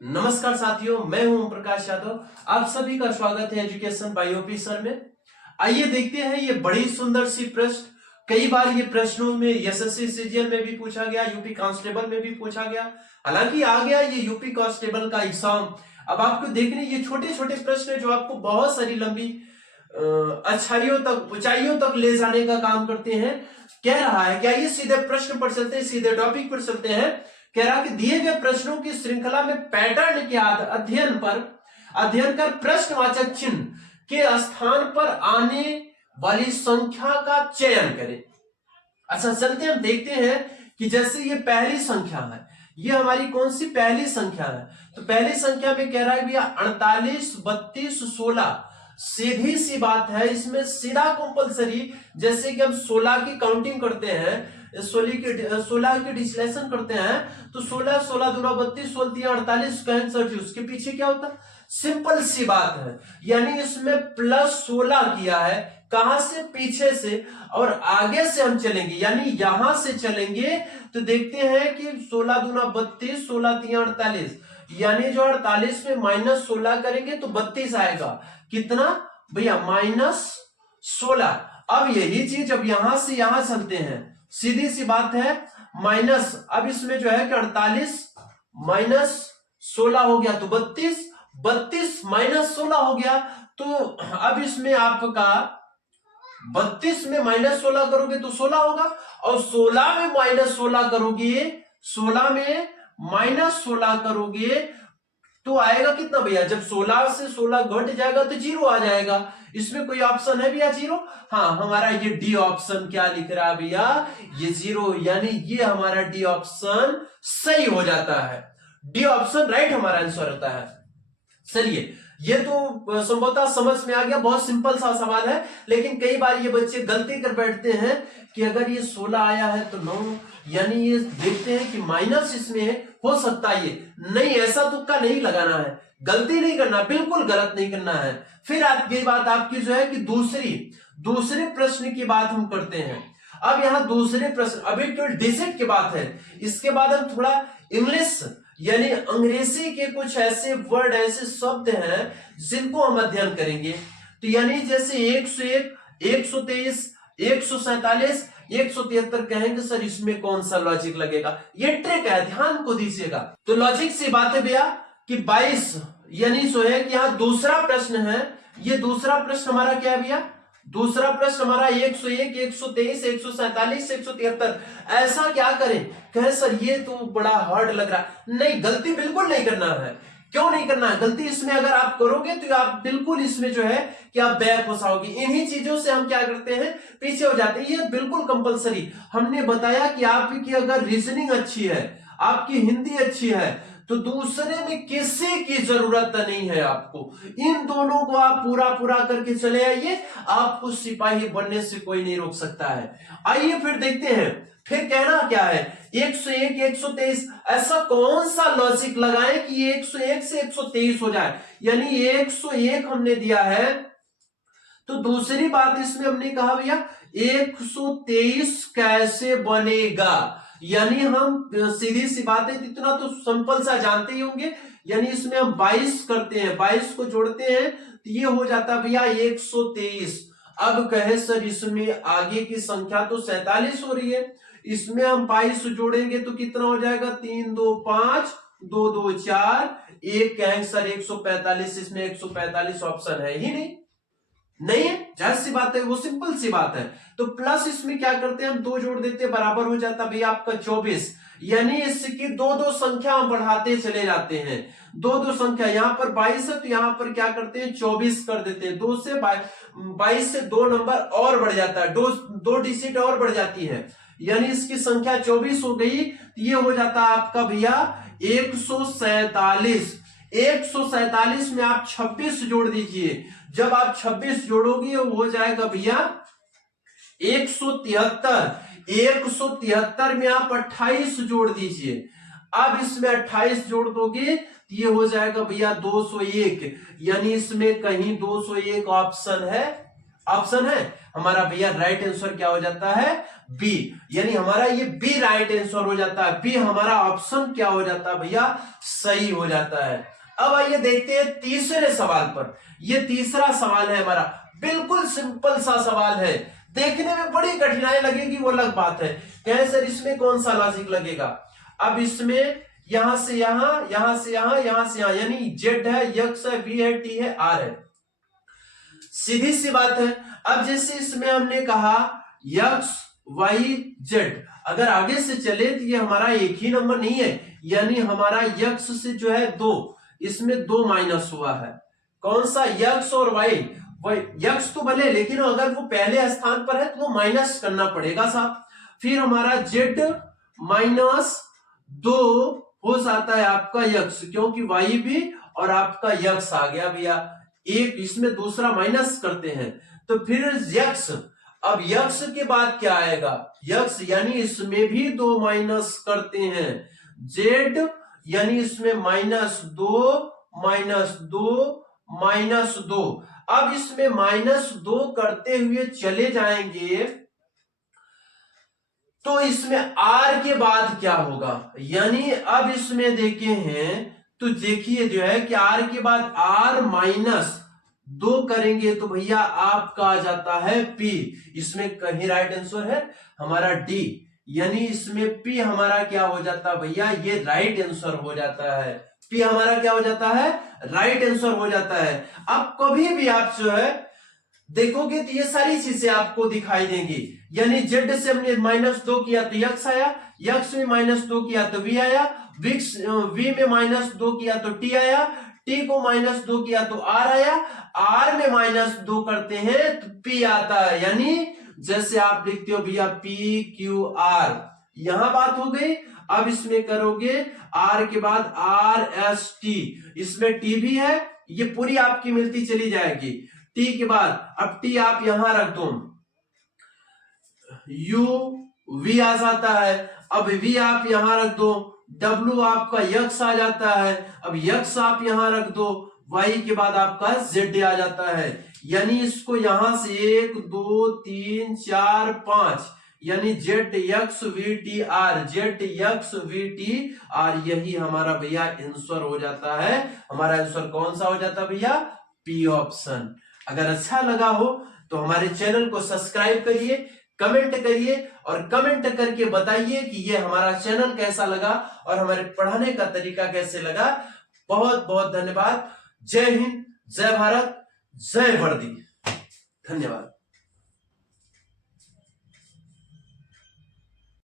नमस्कार साथियों, मैं हूं ओम प्रकाश यादव। आप सभी का स्वागत है एजुकेशन बाय ऑफिसर में। आइए देखते हैं ये बड़ी सुंदर सी प्रश्न। कई बार ये प्रश्नों में एसएससी सीजीएल में भी पूछा गया, यूपी कांस्टेबल में भी पूछा गया। हालांकि आ गया ये यूपी कांस्टेबल का एग्जाम। अब आपको देखने ये छोटे छोटे प्रश्न है जो आपको बहुत सारी लंबी अच्छाइयों तक, ऊंचाइयों तक ले जाने का काम करते हैं। कह रहा है क्या, ये सीधे प्रश्न पर चलते हैं, सीधे टॉपिक पर चलते हैं। कह रहा कि दिए गए प्रश्नों की श्रृंखला में पैटर्न के अध्ययन कर प्रश्नवाचक चिन्ह के स्थान पर आने वाली संख्या का चयन करें। अच्छा, चलते हम देखते हैं कि जैसे ये पहली संख्या है, ये हमारी कौन सी पहली संख्या है। तो पहली संख्या में कह रहा है भैया 48, 32, 16। सीधी सी बात है, इसमें सीधा कंपलसरी, जैसे कि हम 16 की काउंटिंग करते हैं, 16 की डिस्लेशन करते हैं, तो 16 16 दूना 32, 16 3 48 का आंसर जो उसके पीछे क्या होता है, सिंपल सी बात है। यानी इसमें प्लस 16 किया है, कहां से, पीछे से, और आगे से हम चलेंगे, यानी यहां से चलेंगे तो देखते हैं कि 16 दूना 32, 16 3 48, यानी जो 48 में -16 करेंगे तो 32 आएगा। कितना भैया, -16। अब यही चीज अब यहां से यहां चलते हैं, सीधी सी बात है, माइनस, अब इसमें जो है कि 48 -16 हो गया तो 32, 32 -16 हो गया। तो अब इसमें आपका 32 में -16 करोगे तो 16 होगा, और 16 में -16 करोगे, 16 में -16 करोगे तो आएगा कितना भैया, जब 16 से 16 घट जाएगा तो 0 आ जाएगा। इसमें कोई ऑप्शन है भैया 0? हाँ, हमारा ये डी ऑप्शन क्या लिख रहा है भैया, ये 0, यानी ये हमारा डी ऑप्शन सही हो जाता है। डी ऑप्शन राइट हमारा आंसर होता है। चलिए, ये तो संभवतः समझ में आ गया, बहुत सिंपल सा सवाल है। लेकिन कई बार ये बच्चे गलती कर बैठते हैं कि अगर ये 16 आया है तो 9, यानी ये देखते हैं कि माइनस इसमें हो सकता है। ये नहीं, ऐसा तुक्का नहीं लगाना है, गलती नहीं करना, बिल्कुल गलत नहीं करना है। फिर ये बात आपकी जो है कि दूसरे प्रश्न की बात हम करते हैं। अब यहां दूसरे प्रश्न, अभी केवल डिजिट की बात है, इसके बाद हम थोड़ा इंग्लिश यानी अंग्रेजी के कुछ ऐसे वर्ड, ऐसे शब्द हैं जिनको हम अध्ययन करेंगे। तो यानी जैसे 101, 123, 147, 173 कहेंगे सर इसमें कौन सा लॉजिक लगेगा, ये ट्रिक है, ध्यान को दीजिएगा। तो लॉजिक सी बात है भैया कि 22, यानी सो है कि यहां दूसरा प्रश्न है, ये दूसरा प्रश्न हमारा क्या है भैया, दूसरा प्रश्न हमारा 101, 123, 147, 173। ऐसा क्या करें, कहे सर ये तो बड़ा हार्ड लग रहा है। नहीं, गलती बिल्कुल नहीं करना है। क्यों नहीं करना है गलती, इसमें अगर आप करोगे तो आप बिल्कुल इसमें जो है कि आप बैक हो जाओगे। इन्हीं चीजों से हम क्या करते हैं, पीछे हो जाते हैं। ये बिल्कुल कंपलसरी, हमने बताया कि आपकी अगर रीजनिंग अच्छी है, आपकी हिंदी अच्छी है, तो दूसरे में किसी की जरूरत नहीं है आपको। इन दोनों को आप पूरा पूरा करके चले आइए, आपको सिपाही बनने से कोई नहीं रोक सकता है। आइए फिर देखते हैं, फिर कहना क्या है, 101, 123, ऐसा कौन सा लॉजिक लगाएं कि ये 101 से 123 हो जाए। यानी 101 हमने दिया है, तो दूसरी बात इसमें हमने कहा भैया 123 कैसे बनेगा। यानी हम सीधी सी बात है, इतना तो सिंपल सा जानते ही होंगे। यानी इसमें हम 22 करते हैं, 22 को जोड़ते हैं तो ये हो जाता है भैया 123। अब कहे सर इसमें आगे की संख्या तो 47 हो रही है, इसमें हम 22 जोड़ेंगे तो कितना हो जाएगा, 3 2 5, 2 2 4, एक कहेंगे सर 145। इसमें 145 ऑप्शन है ही नहीं है, जाहिर सी बात है, वो सिंपल सी बात है। तो प्लस इसमें क्या करते हैं, हम 2 जोड़ देते हैं, बराबर हो जाता भैया आपका 24। यानी इसकी 2 संख्या हम बढ़ाते चले जाते हैं, 2 संख्या, यहां पर 22 है तो यहां पर क्या करते हैं 24 कर देते हैं। 2 से 22 से 2 नंबर और बढ़ जाता है, 2 डिजिट और बढ़ जाती है, यानी इसकी संख्या 24 हो गई। ये हो जाता है आपका भैया 147। 147 में आप 26 जोड़ दीजिए, जब आप 26 जोड़ोगे वो हो जाएगा भैया 173। 173 में आप 28 जोड़ दीजिए, अब इसमें 28 जोड़ दोगे तो ये हो जाएगा भैया 201। यानी इसमें कहीं 201 ऑप्शन है, ऑप्शन है हमारा भैया राइट आंसर क्या हो जाता है बी, यानी हमारा ये बी राइट आंसर हो जाता है, बी हमारा ऑप्शन क्या हो जाता है भैया सही हो जाता है। अब आइए देखते हैं तीसरे सवाल पर। ये तीसरा सवाल है हमारा, बिल्कुल सिंपल सा सवाल है, देखने में बड़ी कठिनाई लगेगी वो अलग बात है, कहे सर इसमें कौन सा लॉजिक लगेगा। अब इसमें यहां से यहां, यहां से यहां, यहां से यहां, यानी जेड है, यक्स है, वी है, टी है, आर है, सीधी सी बात है। अब जैसे इसमें हमने कहा यक्स वाई जेड, अगर आगे से चले तो ये हमारा एक ही नंबर नहीं है, यानी हमारा यक्स से जो है दो, इसमें दो माइनस हुआ है, कौन सा यक्स और वाई, यक्स तो भले लेकिन अगर वो पहले स्थान पर है तो वो माइनस करना पड़ेगा साथ। फिर हमारा जेड माइनस दो हो जाता है आपका यक्स, क्योंकि वाई भी और आपका यक्स आ गया भैया, एक इसमें दूसरा माइनस करते हैं तो फिर यक्स। अब यक्स के बाद क्या आएगा यक्स, यानी इसमें भी दो माइनस करते हैं, जेड यानी इसमें माइनस दो माइनस दो। अब इसमें माइनस दो करते हुए चले जाएंगे तो इसमें आर के बाद क्या होगा, यानी अब इसमें देखे हैं तो देखिए जो है कि आर के बाद आर माइनस दो करेंगे तो भैया आपका आ जाता है पी, इसमें कहीं राइट आंसर है हमारा डी, यानी इसमें पी हमारा क्या हो जाता है भैया ये राइट आंसर हो जाता है, पी हमारा क्या हो जाता है राइट आंसर हो जाता है। अब कभी भी आप जो है देखोगे तो ये सारी चीजें आपको दिखाई देंगी, यानी जेड से हमने माइनस दो किया तो यक्स आया, यक्स में माइनस दो किया तो वी आया, वी में माइनस दो किया तो टी आया, टी को माइनस दो किया तो आर आया, आर में माइनस दो करते हैं तो पी आता है, यानी जैसे आप लिखते हो भैया पी क्यू आर, यहां बात हो गई। अब इसमें करोगे आर के बाद आर एस टी, इसमें टी भी है, ये पूरी आपकी मिलती चली जाएगी, टी के बाद अब टी आप यहां रख दो, यू वी आ जाता है, अब वी आप यहां रख दो, डब्ल्यू आपका यक्स आ जाता है, अब यक्स आप यहां रख दो, वाई के बाद आपका जेड आ जाता है, यानी इसको यहां से 1 2 3 4 5, यानी Z x we T R, Z x we T R, यही हमारा भैया आंसर हो जाता है। हमारा आंसर कौन सा हो जाता है भैया पी ऑप्शन। अगर अच्छा लगा हो तो हमारे चैनल को सब्सक्राइब करिए, कमेंट करिए और कमेंट करके बताइए कि ये हमारा चैनल कैसा लगा और हमारे पढ़ाने का तरीका कैसे लगा। बहुत बहुत धन्यवाद। जय हिंद, जय भारत, जय वर्दी। धन्यवाद।